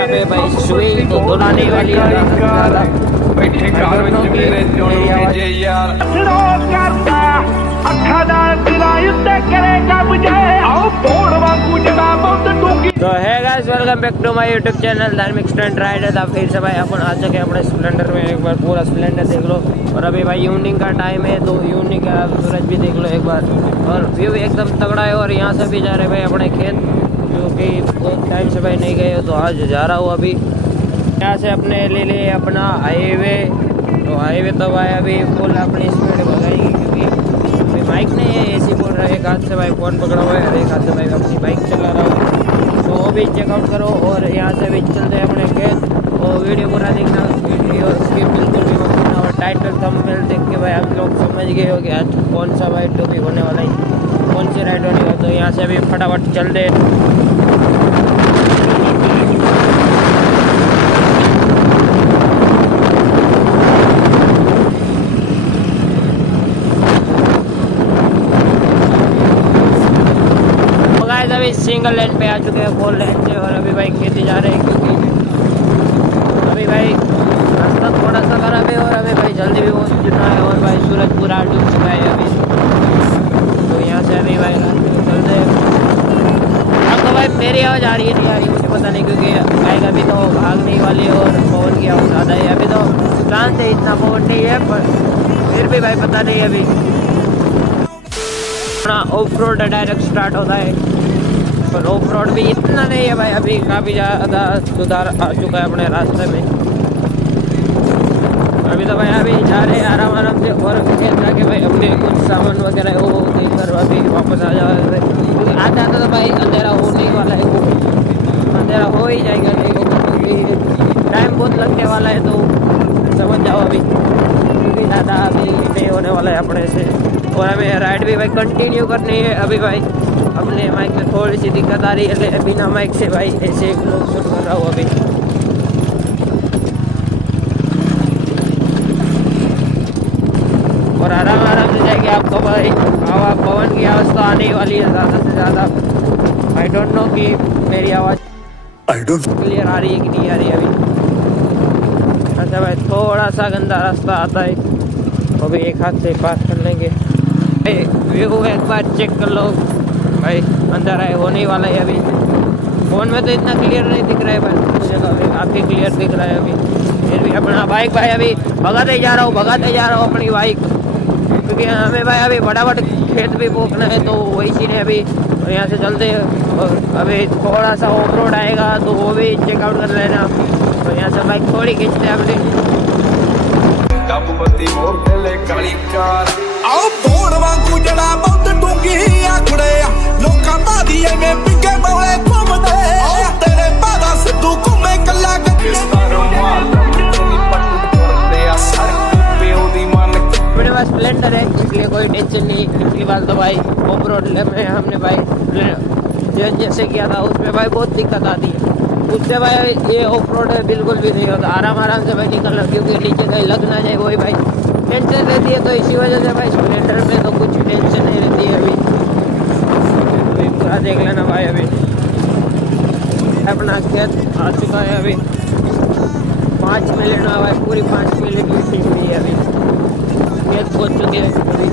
यहाँ पे भाई सुई तो दोलाने वाली तो है guys, welcome back to my YouTube channel धार्मिक स्टंट राइडर। था फिर से भाई अपन आ चुके अपने स्प्लेंडर में। एक बार पूरा स्प्लेंडर देख लो। और अभी भाई इवनिंग का टाइम है, तो इवनिंग का सूरज भी देख लो एक बार। और व्यू एकदम तगड़ा है। और यहाँ से भी जा रहे भाई अपने खेत, जो कि बहुत टाइम से भाई नहीं गए, तो आज जा रहा हूँ। अभी यहाँ से अपने ले लिए अपना हाईवे। तो हाईवे तो भाई अभी फुल अपनी स्पीड भगाएंगे, क्योंकि अभी बाइक नहीं है। ऐसी बोल रहा है, एक हाथ से भाई फ़ोन पकड़ा हुआ है और एक हाथ से भाई अपनी बाइक चला रहा हूँ। तो वो भी चेकआउट करो। और यहाँ से भी चलते हैं अपने खेत। और वीडियो पूरा देखना, वीडियो उसकी बिल्कुल भी मत करना। और टाइटल थंबनेल देख के भाई आप लोग समझ गए हो कि आज कौन सा भाई टॉपिक होने वाला है, कौन सी राइड होने वाली। तो यहाँ से अभी फटाफट चल दे। अभी सिंगल लाइन पे आ चुके हैं, 4 लाइन से। और अभी भाई खेती जा रहे हैं, क्योंकि अभी भाई रास्ता थोड़ा सा खराब है। और अभी भाई जल्दी भी बहुत चुका है। और भाई सूरज पूरा डूब चुका है अभी। तो यहाँ से अभी भाई रास्ते में चलते हैं। अब तो भाई मेरी आवाज़ आ रही है, नहीं आ रही मुझे पता नहीं, क्योंकि बाइक अभी तो भागने वाली है और पवन की आवाज़ ज़्यादा है। अभी तो शांत है, इतना पवन नहीं है, पर फिर भी भाई पता नहीं अभी अपना ऑफ रोड डायरेक्ट स्टार्ट होता है। पर ऑफ रोड भी इतना नहीं है भाई, अभी काफ़ी ज़्यादा सुधार आ चुका है अपने रास्ते में। अभी तो भाई अभी जा रहे हैं आराम आराम से। और जाके भाई अपने कुछ सामान वगैरह वो देकर अभी वापस आ जाओ, क्योंकि आता तो भाई अंधेरा होने वाला है। वो अंधेरा हो ही जाएगा, क्योंकि टाइम बहुत लगने वाला है। तो समझ जाओ अभी, क्योंकि ज़्यादा अभी नहीं होने वाला है अपने से। और हमें राइड भी भाई कंटिन्यू करनी है। अभी भाई अपने माइक में थोड़ी सी दिक्कत आ रही है, बिना माइक से भाई ऐसे एक लोग शूट कर रहा हूँ अभी। और आराम आराम से जाएगी आपको भाई हवा पवन की आवाज़ तो आने वाली है ज़्यादा से ज़्यादा। आई डोंट नो कि मेरी आवाज़ क्लियर आ रही है कि नहीं आ रही है अभी। अच्छा भाई थोड़ा सा गंदा रास्ता आता है, वो भी एक हाथ से पास कर लेंगे। व्यू एक बार चेक कर लो भाई, अंदर आए होने वाला है अभी। फ़ोन में तो इतना क्लियर नहीं दिख रहा है, पर मुझे काफ़ी क्लियर दिख रहा है अभी। फिर भी अपना बाइक भाई अभी भगाते जा रहा हूँ अपनी बाइक, क्योंकि हमें भाई अभी फटाफट खेत भी पोखना है। तो वही चीज़ है अभी। और यहाँ से चलते हैं। और अभी थोड़ा सा ऑफ रोड आएगा, तो वो भी चेकआउट कर लेना। और यहाँ से बाइक थोड़ी खींचते हैं अपनी। मेरे पास स्प्लेंडर है, इसलिए कोई टेंशन नहीं। पिछली बार तो भाई ऑफ रोड में हमने भाई जैसे किया था, उसमें भाई बहुत दिक्कत आती है। उससे भाई ये ऑफ रोड है बिल्कुल भी नहीं होता। आराम आराम से भाई निकलना, क्योंकि नीचे कहीं लग ना जाए, वही भाई टेंशन रहती है। तो इसी वजह से भाई स्प्लेंडर में तो कुछ टेंशन नहीं रहती है अभी। तो पूरा देख लेना भाई। अभी अपना खेत आ चुका है अभी। 5 मिनट में भाई पूरी 5 मिनट की सीख हुई है अभी। खेत पहुँच चुके हैं अभी।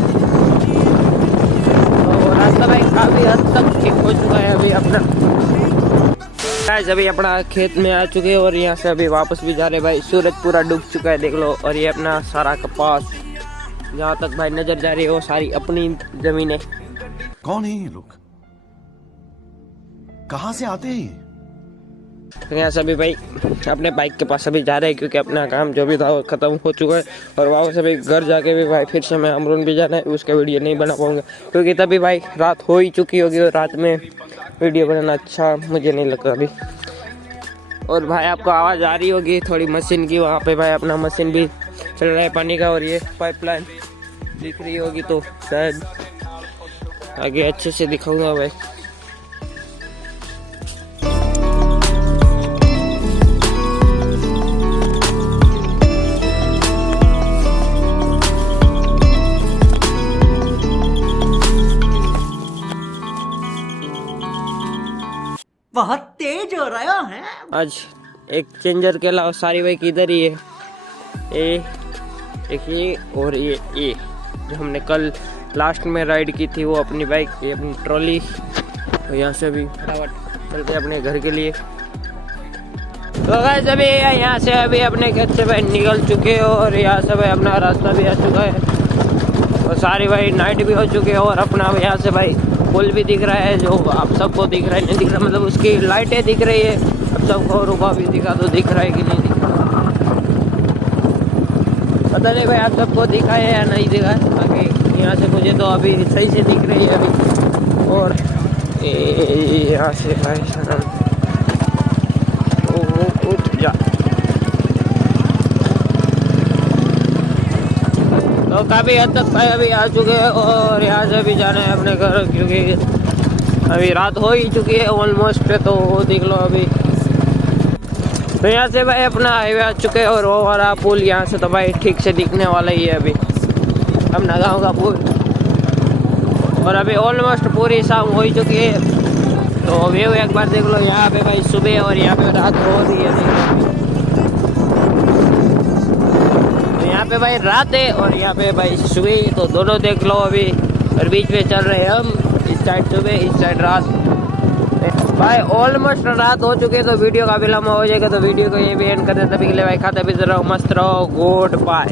तो रास्ता भाई काफ़ी हद तक ठीक हो चुका है अभी अपना। अभी अपना खेत में आ चुके हैं। और यहाँ से अभी वापस भी जा रहे भाई। सूरज पूरा डूब चुका है देख लो। और ये अपना सारा कपास, जहाँ तक भाई नजर जा रही है, वो सारी अपनी जमीन है। कौन है ये लोग, कहाँ से आते हैं? तो यहाँ से अभी भाई अपने बाइक के पास अभी जा रहे हैं, क्योंकि अपना काम जो भी था वो ख़त्म हो चुका है। और वापस अभी घर जाके भी भाई फिर से मैं अमरूद भी जाना है, उसका वीडियो नहीं बना पाऊँगा, क्योंकि तभी भाई रात हो ही चुकी होगी। और रात में वीडियो बनाना अच्छा मुझे नहीं लगता अभी। और भाई आपको आवाज़ आ रही होगी थोड़ी मशीन की, वहाँ पे भाई अपना मशीन भी चल रहा है पानी का। और ये पाइपलाइन दिख रही होगी, तो शायद आगे अच्छे से दिखाऊंगा भाई। बहुत तेज हो रहा है। आज एक चेंजर के अलावा सारी बाइक इधर ही है। एक ये और ये जो हमने कल लास्ट में राइड की थी वो अपनी बाइक, ये अपनी ट्रॉली। तो यहाँ से अभी फटाफट चलते हैं अपने घर के लिए। तो गाइस अभी यहाँ से अभी अपने घर से भाई निकल चुके हैं और यहाँ से भाई अपना रास्ता भी आ चुका है और सारी भाई नाइट भी हो चुकी है और अपना यहाँ से भाई पुल भी दिख रहा है जो आप सबको दिख रहा है नहीं दिख रहा, मतलब उसकी लाइटें दिख रही है अब सबको। रुपा भी दिखा तो दिख रहा है कि नहीं दिख रहा पता नहीं भाई, आप सबको दिखा है या नहीं दिखा है। बाकी यहाँ से मुझे तो अभी सही से दिख रही है अभी। और यहाँ से भाई उठ जा। तो काफ़ी हद तक भाई अभी आ चुके हैं और यहाँ से अभी जाना है अपने घर, क्योंकि अभी रात हो ही चुकी है ऑलमोस्ट। तो वो देख लो अभी। तो यहाँ से भाई अपना हाईवे आ चुके हैं और वो वाला पुल यहाँ से तो भाई ठीक से दिखने वाला ही है अभी अपना गाँव का पुल। और अभी ऑलमोस्ट पूरी शाम हो ही चुकी है। तो व्यू एक बार देख लो, यहाँ पे भाई सुबह और यहाँ पे रात हो रही है। तो यहाँ पे भाई रात है और यहाँ पे भाई सुबह, तो दोनों देख लो अभी। और बीच में चल रहे हैं हम, इस साइड सुबह इस साइड रात। भाई ऑलमोस्ट रात हो चुकी है तो वीडियो काफी लंबा हो जाएगा। तो वीडियो को ये भी एंड कर दें, तभी के लिए भाई खाते पीते रहो, मस्त रहो, गुड बाय।